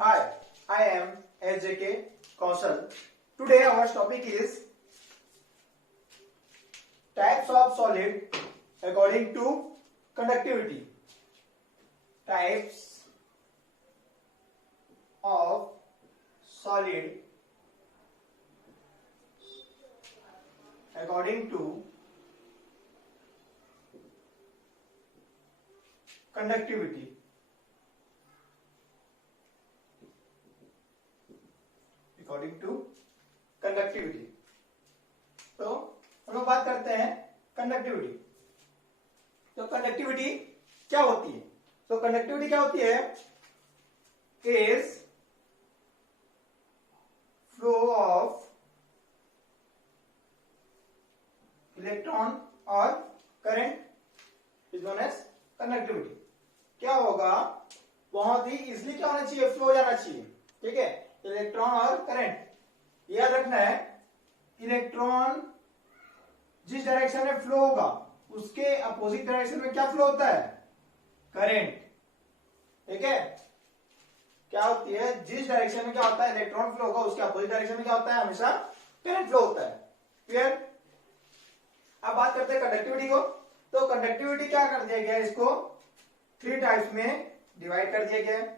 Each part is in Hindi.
Hi, I am SJK Kaushal. Today our topic is types of solid according to conductivity. Types of solid according to conductivity. According to conductivity. तो हम लोग बात करते हैं कंडक्टिविटी। तो कंडक्टिविटी क्या होती है? तो कंडक्टिविटी क्या होती है? इज फ्लो ऑफ इलेक्ट्रॉन और current is known as conductivity. क्या होगा? बहुत ही इजिली क्या होना चाहिए? फ्लो जाना चाहिए। ठीक है, इलेक्ट्रॉन और करंट याद रखना है। इलेक्ट्रॉन जिस डायरेक्शन में फ्लो होगा उसके अपोजिट डायरेक्शन में क्या फ्लो होता है? करंट। ठीक है, क्या होती है? जिस डायरेक्शन में क्या होता है? इलेक्ट्रॉन फ्लो होगा उसके अपोजिट डायरेक्शन में क्या होता है? हमेशा करंट फ्लो होता है। क्लियर? अब बात करते हैं कंडक्टिविटी को। तो कंडक्टिविटी क्या कर दिया गया? इसको 3 टाइप्स में डिवाइड कर दिया गया है।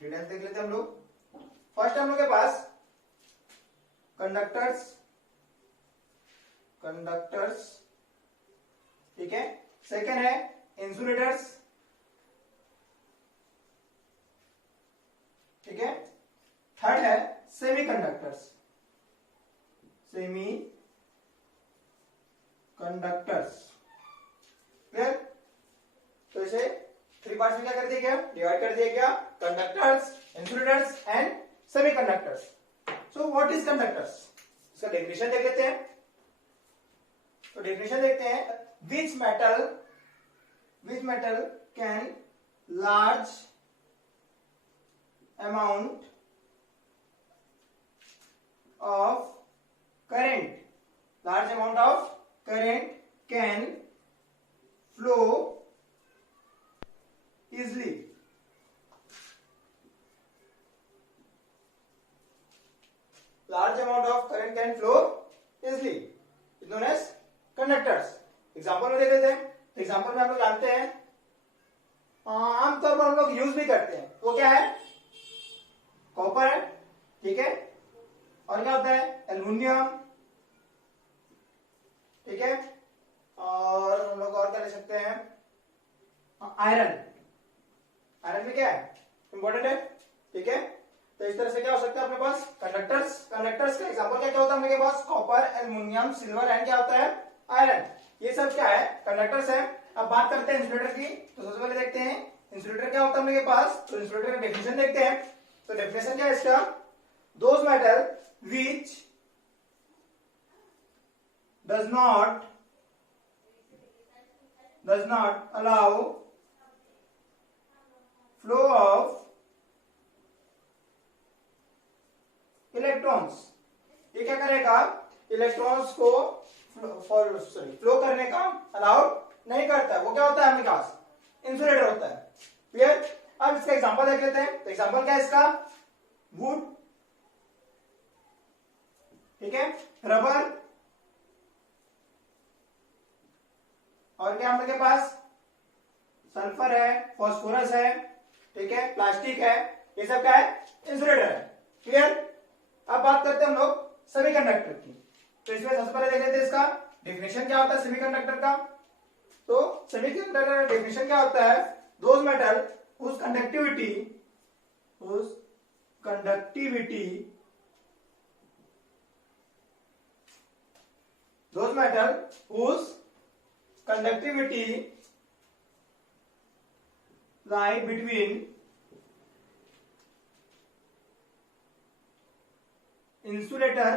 3 टाइप्स देख लेते हैं हम लोग। फर्स्ट हम लोग के पास कंडक्टर्स, ठीक है। सेकेंड है इंसुलेटर्स, ठीक है। थर्ड है सेमीकंडक्टर्स, क्लियर? तो इसे 3 पार्ट्स में क्या कर दिया गया? डिवाइड कर दिया गया। Conductors, insulators and semiconductors. So what is conductors? इसका डेफिनेशन देख लेते हैं। तो डेफिनेशन देखते हैं। Which metal can large amount of current can flow easily. Large amount of current can flow easily. It's known as conductors. Example में देख लेते हैं। एग्जाम्पल में हम लोग जानते हैं, आमतौर पर हम लोग यूज भी करते हैं। वो क्या है? कॉपर है, ठीक है। और क्या होता है? एल्युमिनियम, ठीक है। और हम लोग और क्या ले सकते हैं? आयरन में क्या है? इंपॉर्टेंट है, ठीक है। तो इस तरह से क्या हो सकता है अपने पास? कंडक्टर्स का एग्जांपल क्या होता है अपने पास? कॉपर, एल्युमिनियम, सिल्वर एंड क्या होता है? आयरन। ये सब क्या है? कंडक्टर्स है। अब बात करते हैं इंसुलेटर की। तो सबसे पहले देखते हैं इंसुलेटर क्या होता है अपने पास। तो इंसुलेटर का डेफिनेशन देखते हैं। तो डेफिनेशन क्या है इसका? Those metal which does not allow flow of electrons. ये क्या करेगा? इलेक्ट्रॉन्स को फ्लो करने का अलाउ नहीं करता। वो क्या होता है अपने पास? इंसुलेटर होता है। क्लियर? अब इसका एग्जांपल देख लेते हैं। तो एग्जांपल क्या है इसका? वुड, ठीक है, रबर, और क्या हमारे पास? सल्फर है, फॉस्फोरस है, ठीक है, प्लास्टिक है। ये सब क्या है? इंसुलेटर है। क्लियर? अब बात करते हैं हम लोग सेमीकंडक्टर की। तो इसमें सबसे पहले देख लेते हैं इसका डेफिनेशन क्या होता है सेमीकंडक्टर का। तो सेमीकंडक्टर का डेफिनेशन क्या होता है? Those metal whose conductivity lie between insulator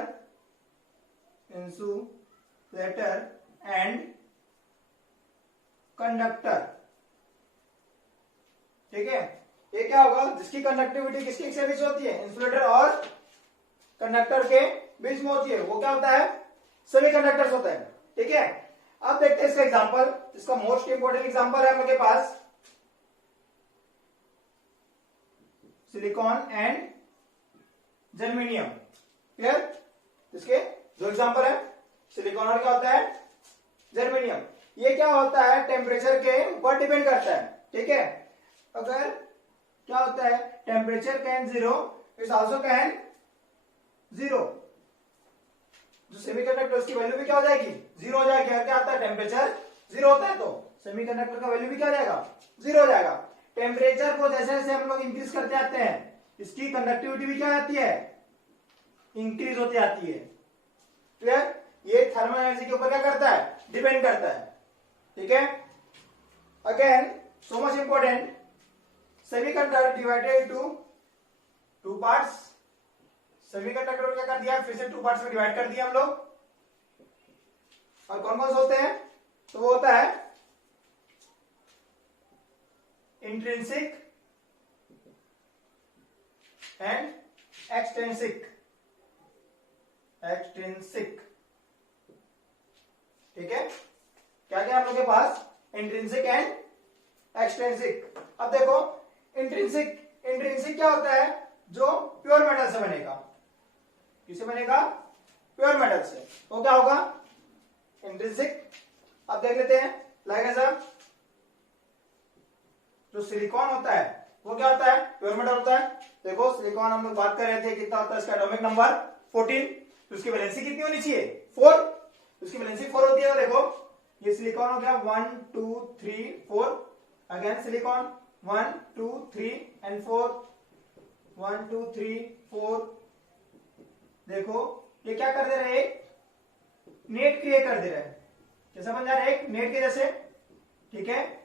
and conductor. ठीक है, ये क्या होगा? जिसकी कंडक्टिविटी किसके बीच होती है? इंसुलेटर और कंडक्टर के बीच में होती है। वो क्या होता है? सेमीकंडक्टर्स होता है। ठीक है, अब देखते हैं इसका एग्जांपल। इसका मोस्ट इंपोर्टेंट एग्जांपल है हम लोग के पास सिलिकॉन एंड जर्मेनियम। क्लियर? इसके दो एग्जांपल है, सिलिकॉन और क्या होता है, जर्मेनियम। ये क्या होता है, टेम्परेचर के ऊपर डिपेंड करता है। ठीक है, अगर क्या होता है, temperature can zero it's also can zero, जो सेमीकंडक्टर उसकी वैल्यू भी क्या हो जाएगी, जीरो हो जाएगी। क्या आता है, टेम्परेचर जीरो होता है तो सेमीकंडक्टर का वैल्यू भी क्या हो जाएगा, जीरो हो जाएगा। टेम्परेचर को जैसे जैसे हम लोग इंक्रीज करते आते हैं, इसकी कंडक्टिविटी भी क्या आती है, इंक्रीज होती आती है। क्लियर? ये थर्मल एनर्जी के ऊपर क्या करता है, डिपेंड करता है। ठीक है, again so much important, semiconductor divided into two parts. Semiconductor को क्या कर दिया, फिर से टू पार्ट्स में डिवाइड कर दिया हम लोग। और कौन कौन से होते हैं, तो वो होता है इंट्रिंसिक एंड एक्सट्रिंसिक। एक्सट्रिंसिक, ठीक है, क्या क्या हम लोग के पास, इंट्रिंसिक एंड एक्सट्रिंसिक। अब देखो इंट्रिंसिक, इंट्रिंसिक क्या होता है, जो प्योर मेटल से बनेगा। किससे बनेगा, प्योर मेटल से। तो क्या होगा, इंट्रिंसिक। अब देख लेते हैं, लाइक ऐसा जो सिलिकॉन होता है वो क्या होता है, प्योर मेटल होता है। देखो सिलिकॉन हम लोग बात कर रहे थे, कितना होता है इसका एटॉमिक नंबर 14, तो उसकी वैलेंसी कितनी होनी चाहिए, 4। उसकी वैलेंसी 4 होती है। तो देखो ये सिलिकॉन हो गया 1 2 3 4, अगेन सिलिकॉन 1 2 3 एंड 4, 1 2 3 4। देखो ये क्या कर दे रहे हैं, नेट क्रिएट कर दे रहे हैं। कैसा बन जा रहा है, एक नेट के जैसे। ठीक है,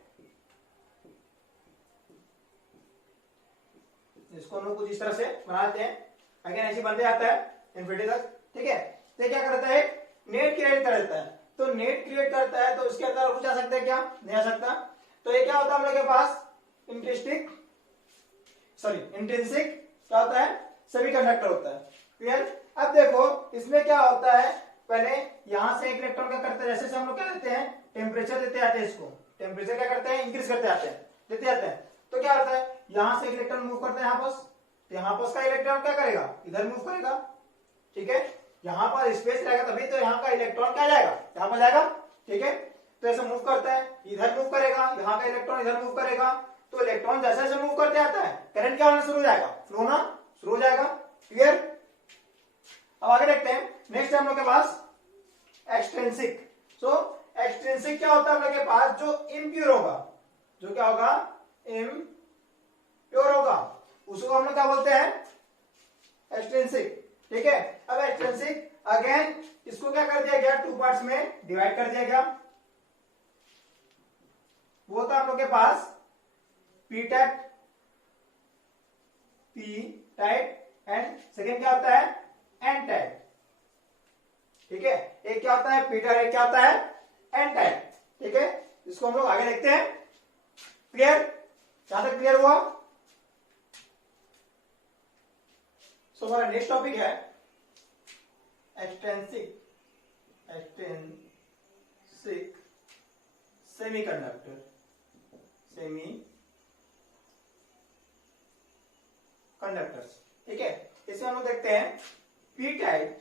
इसको हम लोग कुछ इस तरह से बनाते हैं, अगेन ऐसे बनते जाता है इन्फिनिटी तक। ठीक है, तो क्या करता है, नेट क्रिएट कर देता है। तो नेट क्रिएट करता है तो इसके अंदर कुछ आ सकता है क्या, नहीं आ सकता। तो ये क्या होता है हम लोग के पास, इंट्रिंसिक क्या होता है, सेमीकंडक्टर होता है। क्लियर? अब देखो इसमें क्या होता है, पहले यहां से एक इलेक्ट्रॉन क्या करते हैं, जैसे हम लोग क्या देते हैं, टेम्परेचर देते आते हैं, इसको टेम्परेचर क्या करते हैं, इंक्रीज करते आते हैं, देते आते हैं। तो क्या होता है, यहां से एक इलेक्ट्रॉन मूव करता है यहाँ पास, तो यहाँ पास का इलेक्ट्रॉन क्या करेगा, इधर मूव करेगा। ठीक है, यहाँ पर स्पेस रहेगा तभी तो यहाँ का इलेक्ट्रॉन क्या जाएगा, यहाँ पर जाएगा। ठीक है, तो ऐसे मूव करता है, इधर मूव करेगा, यहाँ का इलेक्ट्रॉन इधर मूव करेगा। तो इलेक्ट्रॉन जैसे जैसे मूव करते आता है, करंट क्या होना शुरू हो जाएगा, फ्लो होना शुरू हो जाएगा। क्लियर? अब आगे देखते हैं, नेक्स्ट हम लोग के पास एक्सट्रिंसिक। सो एक्सट्रिंसिक क्या होता है हम लोग के पास, जो इम्प्योर होगा, जो क्या होगा, इम्प्योर होगा, उसको हम लोग क्या बोलते हैं, एक्सट्रिंसिक। ठीक है, अब एक्सट्रिंसिक अगेन इसको क्या कर दिया गया, टू पार्ट्स में डिवाइड कर दिया गया। वो था हम लोग के पास पी टाइप, एंड सेकेंड क्या होता है, एन टाइप। ठीक है, एक क्या होता है पी टाइप, एक क्या होता है एन टाइप। ठीक है, इसको हम लोग आगे देखते हैं। क्लियर? यहां तक क्लियर हुआ? सो हमारा नेक्स्ट टॉपिक है एक्सट्रिंसिक सेमीकंडक्टर, कंडक्टर्स। ठीक है, इसमें हम लोग देखते हैं पी टाइप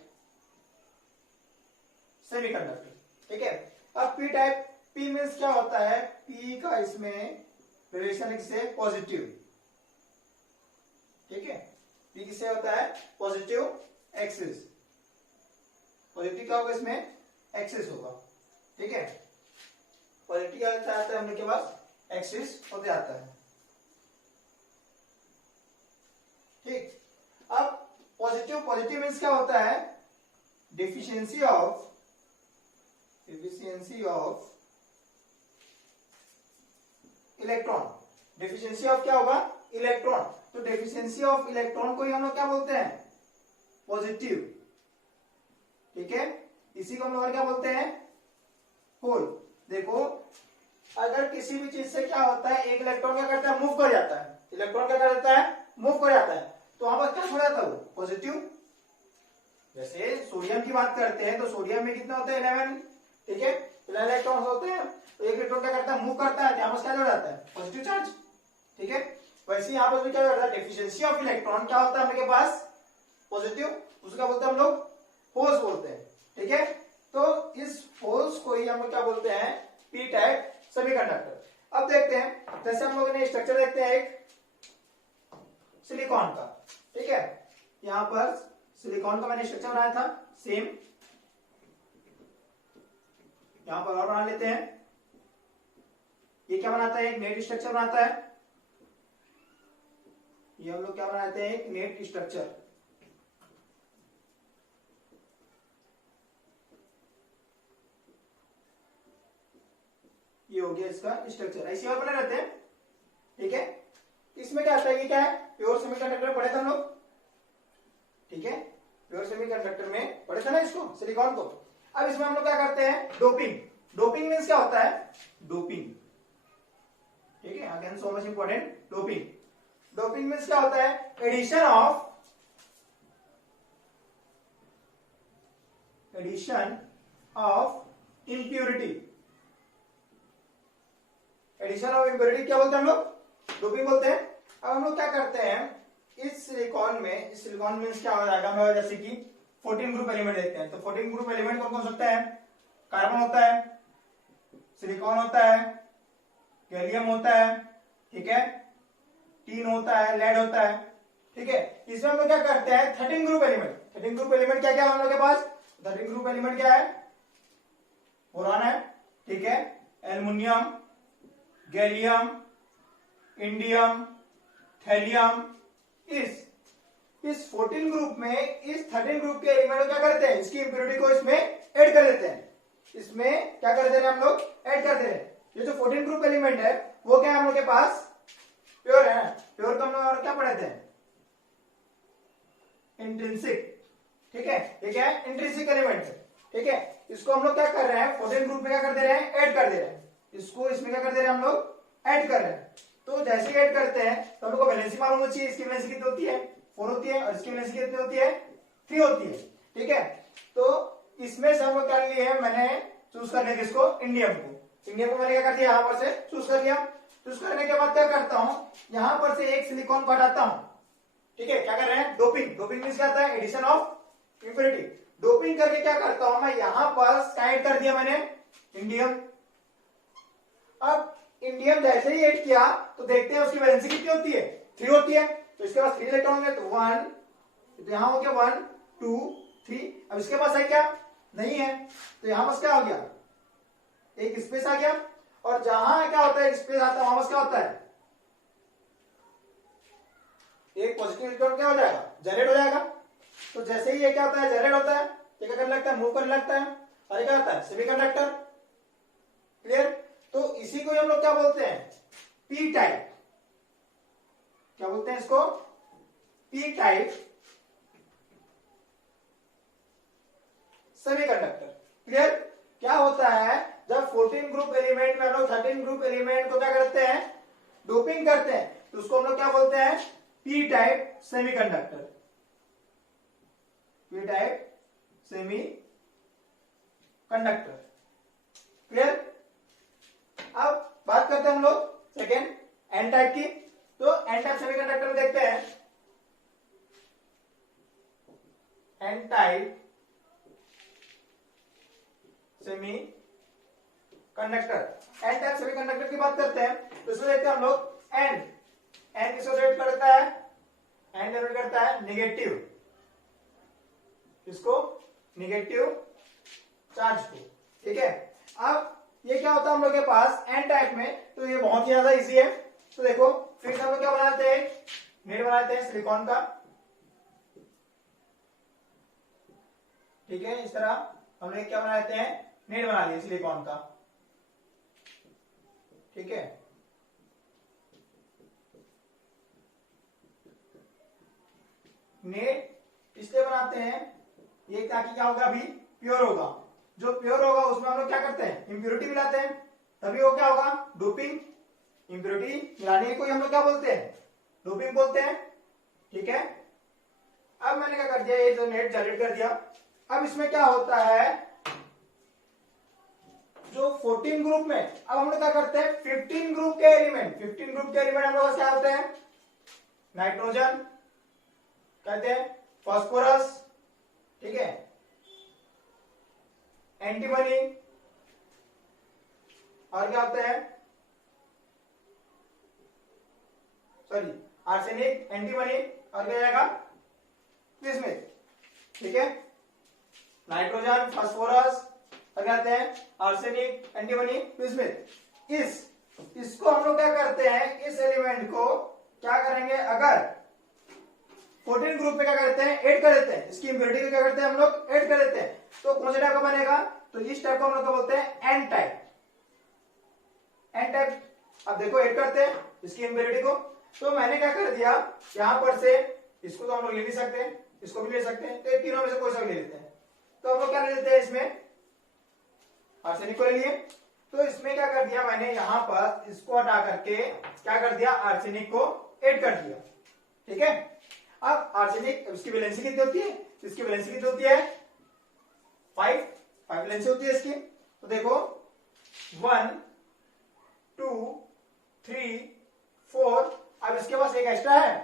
सेमीकंडक्टर। ठीक है, अब पी टाइप, पी मीन्स क्या होता है, पी का इसमें रिलेशन किससे, पॉजिटिव। ठीक है, पी किससे होता है, पॉजिटिव एक्सिस। पॉजिटिव क्या होगा इसमें, एक्सिस होगा। ठीक है, पॉजिटिव क्या आता है हम लोग के पास, एक्सिस होते आता है। ठीक, अब पॉजिटिव मीन्स क्या होता है, deficiency of electron. Deficiency of क्या होगा, इलेक्ट्रॉन। तो डिफिशियंसी ऑफ इलेक्ट्रॉन को ही हम लोग क्या बोलते हैं, पॉजिटिव। ठीक है, इसी को हम लोग क्या बोलते हैं, होल। देखो अगर किसी भी चीज से क्या होता है, एक इलेक्ट्रॉन क्या करता है, मूव कर जाता है, इलेक्ट्रॉन क्या कर देता है, मूव कर जाता है, तो वहां पर क्या हो जाता है, वो पॉजिटिव। जैसे सोडियम की बात करते हैं तो सोडियम में कितना होता है, 11। ठीक है, 11 इलेक्ट्रॉन होते हैं, तो एक इलेक्ट्रॉन क्या करता है, मूव करता है, यहाँ पर क्या हो जाता है, पॉजिटिव चार्ज। ठीक है, वैसे यहाँ पर भी क्या करता है, डेफिशिएंसी ऑफ इलेक्ट्रॉन क्या होता है अपने के पास, पॉजिटिव, उसका बोलते हैं हम लोग फोर्स बोलते हैं। ठीक है, तो इस फोर्स को ही हम लोग क्या बोलते हैं, पी टाइप सेमीकंडक्टर। अब देखते हैं, जैसे हम लोगों ने स्ट्रक्चर देखते हैं एक सिलिकॉन का। ठीक है, यहां पर सिलिकॉन का मैंने स्ट्रक्चर बनाया था सेम, यहां पर और बना लेते हैं। ये क्या बनाता है, एक नेट स्ट्रक्चर बनाता है। ये हम लोग क्या बनाते हैं, एक नेट स्ट्रक्चर। ये हो गया इसका स्ट्रक्चर, ऐसे और बने रहते हैं। ठीक है, इसमें क्या आता है, ये क्या है, प्योर सेमीकंडक्टर में पढ़े थे हम लोग। ठीक है, प्योर सेमीकंडक्टर में पढ़े थे ना इसको, सिलिकॉन को। अब इसमें हम लोग क्या करते हैं, डोपिंग। डोपिंग मीन्स क्या होता है, डोपिंग। ठीक है, again so much important, doping. Doping means क्या होता है, addition of impurity. Addition of impurity क्या बोलते हैं हम लोग, डोपिंग बोलते हैं। अब हम लोग क्या करते हैं, इस सिलिकॉन मीन्स क्या हो जाएगा, हम जैसे कि 14 ग्रुप एलिमेंट देखते हैं, तो 14 ग्रुप एलिमेंट कौन कौन सकता है, कार्बन होता है, सिलिकॉन होता है, गैलियम होता है, ठीक है, टीन होता है, लेड होता है। ठीक है, इसमें हम लोग क्या करते हैं, 13 ग्रुप एलिमेंट। 13 ग्रुप एलिमेंट क्या क्या है हम लोग के पास, 13 ग्रुप एलिमेंट क्या है, बोरान है, ठीक है, एल्युमिनियम, गैलियम, इंडियम, थैलियम। इस 14 ग्रुप में इस 13 ग्रुप के एलिमेंट को क्या करते हैं, इसकी इंप्योरिटी को इसमें ऐड कर देते हैं। इसमें क्या कर दे रहे हैं हम लोग, ऐड कर दे रहे हैं। ये जो 14 ग्रुप एलिमेंट है वो क्या है हम लोग के पास, प्योर है। प्योर का हम लोग क्या पढ़े थे, इंट्रिंसिक। ठीक है, ये क्या है, इंट्रिंसिक एलिमेंट है। ठीक है, इसको हम लोग क्या कर रहे हैं, 14 ग्रुप में क्या कर दे रहे हैं, ऐड कर दे रहे हैं। इसको इसमें क्या कर दे रहे हैं हम लोग, ऐड कर रहे हैं। तो जैसे ही ऐड करते हैं तो हम लोग को वैलेंसी मालूम होनी चाहिए, इसकी वैलेंसी कितनी होती है, 4 होती है, और इसकी वैलेंसी कितनी होती है, 3 होती है। ठीक है, तो इसमें से हम लोग क्या लिए, मैंने चूज करने किसको, इंडियम को। इंडियम को मैंने क्या कर दिया, यहां पर से चूज कर लिया। चूज करने के बाद क्या करता हूं, यहां पर से एक सिलिकॉन को हटाता हूं। ठीक है, क्या कर रहे हैं, डोपिंग। डोपिंग मींस क्या होता है, एडिशन ऑफ इम्प्योरिटी। डोपिंग करके क्या करता हूं मैं, यहां पर ऐड कर दिया मैंने इंडियम। अब इंडियम जैसे ही ऐड किया तो देखते हैं उसकी वैलेंसी कितनी होती है, 3 होती है। तो इसके पास 3 इलेक्ट्रॉन होंगे, तो 1, तो यहां हो गया 1 2 3। अब इसके पास है क्या, नहीं है, तो यहां बस क्या हो गया, एक स्पेस आ गया। और जहां क्या होता है, स्पेस आता है, वहां बस क्या होता है, एक पॉजिटिव इलेक्ट्रॉन क्या हो जाएगा, जनरेट हो जाएगा। तो जैसे ही ये क्या होता है, जनरेट होता है, ये क्या करने लगता है, मूव करने लगता है, और ये क्या होता है, सेमीकंडक्टर। क्लियर, तो इसी को हम लोग क्या बोलते हैं, पी टाइप। क्या बोलते हैं इसको, पी टाइप सेमीकंडक्टर। क्लियर, क्या होता है, जब 14 ग्रुप एलिमेंट में हम लोग 13 ग्रुप एलिमेंट को क्या करते हैं, डोपिंग करते हैं, तो उसको हम लोग क्या बोलते हैं, P type semiconductor. P type semi conductor. Clear, अब बात करते हैं हम लोग सेकेंड, एन टाइप की। तो एन टाइप सेमीकंडक्टर में देखते हैं, n type semiconductor. N type semiconductor की बात करते हैं, तो इसमें देखते हैं हम लोग एन। एन किसको डिनोट करता है, एन डिनोट करता है नेगेटिव, इसको नेगेटिव चार्ज को। ठीक है, अब ये क्या होता है हम लोग के पास एन टाइप में, तो ये बहुत ही ज्यादा इजी है। तो देखो फिर हम लोग क्या बनाते हैं, नेट बनाते हैं सिलिकॉन का। ठीक है, इस तरह हम लोग क्या बनाते हैं, नेट बना लिया सिलिकॉन का। ठीक है, नेट इसलिए बनाते हैं, ये ताकि क्या होगा, अभी प्योर होगा। जो प्योर होगा उसमें हम लोग क्या करते हैं, इंप्योरिटी मिलाते हैं, तभी वो क्या होगा, डोपिंग। इंप्योरिटी मिलाने को हम लोग क्या बोलते हैं, डोपिंग बोलते हैं। ठीक है, अब मैंने क्या कर दिया, ये जो नेट जनरेट कर दिया। अब इसमें क्या होता है, जो 14 ग्रुप में, अब हम लोग क्या करते हैं, 15 ग्रुप के एलिमेंट। 15 ग्रुप के एलिमेंट हम लोग क्या होते हैं, नाइट्रोजन कहते हैं, फास्फोरस, ठीक है, एंटीमनी, और क्या होता है, सॉरी आर्सेनिक, एंटीमनी, और क्या जाएगा, बिस्मिथ, ठीक है, नाइट्रोजन, फास्फोरस, और क्या कहते हैं, आर्सेनिक, एंटीमनी, बिस्मिथ। इसको हम लोग क्या करते हैं, इस एलिमेंट को क्या करेंगे, अगर 14 ग्रुप में क्या करते हैं, ऐड कर देते हैं, इसकी इम्प्योरिटी को क्या करते हैं हम लोग, ऐड कर देते हैं, तो कौन सा टाइप का बनेगा, तो इस टाइप को हम लोग क्या बोलते हैं, एन टाइप। एन टाइप, अब देखो ऐड करते हैं इसकी इम्प्योरिटी को, तो मैंने क्या कर दिया, यहां पर से इसको तो हम लोग ले नहीं सकते, इसको भी ले सकते हैं, तो ये तीनों में से कोई सा भी ले लेते हैं, तो हम लोग क्या ले लेते हैं, इसमें आर्सेनिक को ले लिए, तो इसमें क्या कर दिया मैंने, यहां पर इसको हटा करके क्या कर दिया, आर्सेनिक को ऐड कर दिया, ठीक है। अब आर्सेनिक, इसकी वैलेंसी कितनी होती है, इसकी वैलेंसी कितनी होती है, 5 वैलेंसी होती है इसकी, तो देखो 1 2 3 4, अब इसके पास एक एक्स्ट्रा है,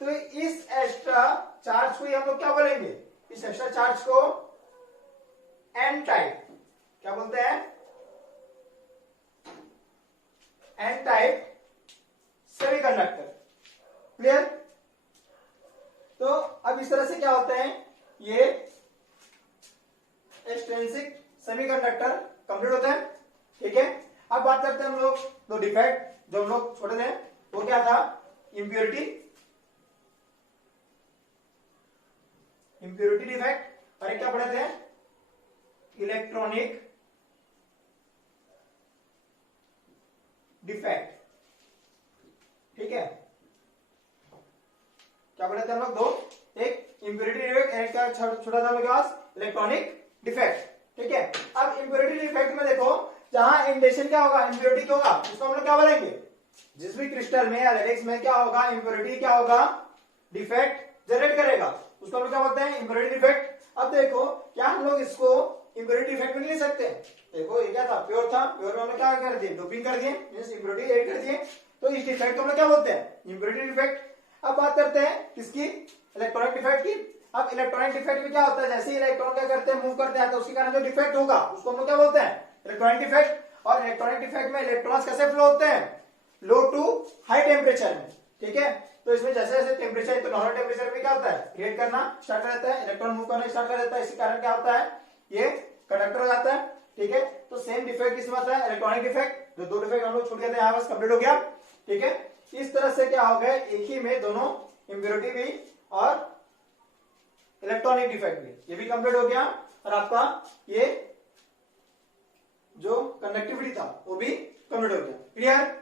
तो इस एक्स्ट्रा चार्ज को हम लोग क्या बोलेंगे, इस एक्स्ट्रा चार्ज को एन टाइप, क्या बोलते हैं, एन टाइप सेमीकंडक्टर, क्लियर। तो अब इस तरह से क्या होता है, ये एक्सट्रिंसिक सेमीकंडक्टर कंप्लीट होता है, ठीक है। अब बात करते हैं हम लोग दो डिफेक्ट जो हम लोग छोटे थे, वो क्या था, इम्प्योरिटी, इम्प्योरिटी डिफेक्ट, और एक क्या पढ़े थे, इलेक्ट्रॉनिक डिफेक्ट, ठीक है। क्या पढ़े थे हम लोग, दो, एक इम्प्योरिटी डिफेक्ट, एक क्या छोटा था मेरे पास, इलेक्ट्रॉनिक डिफेक्ट, ठीक है। अब इम्प्योरिटी डिफेक्ट में देखो, जहां इंडेशन क्या होगा, इम्प्योरिटी क्या होगा, उसको हम लोग क्या बोलेंगे, जिस भी क्रिस्टल में या रेडिक्स में क्या होगा, इम्प्योरिटी क्या होगा, डिफेक्ट जनरेट करेगा, उसको हम लोग क्या बोलते हैं, इम्प्योरिटी डिफेक्ट। अब देखो क्या हम लोग इसको इम्प्योरिटी डिफेक्ट में नहीं ले सकते, देखो ये क्या था, प्योर था, प्योर में हमने क्या कर दिए, डोपिंग कर दिए, मींस इम्प्योरिटी ऐड कर दिए, तो इस डिफेक्ट को हम लोग क्या बोलते हैं, इम्प्योरिटी डिफेक्ट। अब बात करते हैं किसकी, इलेक्ट्रॉनिक डिफेक्ट की। अब इलेक्ट्रॉनिक डिफेक्ट में क्या होता है, जैसे ही इलेक्ट्रॉन क्या करते हैं, मूव करते हैं, तो उसके कारण जो डिफेक्ट होगा उसको हम लोग क्या बोलते हैं, इलेक्ट्रॉनिक डिफेक्ट। और इलेक्ट्रॉनिक डिफेक्ट में इलेक्ट्रॉन्स कैसे फ्लो होते हैं, लो टू हाई टेम्परेचर में, ठीक है। तो इसमें जैसे जैसे टेम्परेचर, तो नॉर्मल टेम्परेचर में क्या होता है, क्रिएट करना स्टार्ट कर देता है, इलेक्ट्रॉन मूव करना स्टार्ट कर देता है, इसी कारण क्या होता है, ये कंडक्टर हो जाता है, ठीक है। तो सेम डिफेक्ट इसमें आता है, इलेक्ट्रॉनिक डिफेक्ट, जो दो डिफेक्ट हम लोग छूट गए थे यहाँ बस कंप्लीट हो गया, ठीक है। इस तरह से क्या हो गया, एक ही में दोनों इम्प्योरिटी भी और इलेक्ट्रॉनिक डिफेक्ट भी, ये भी कंप्लीट हो गया, और आपका ये जो कंडक्टिविटी था वो भी कंप्लीट हो गया, क्लियर।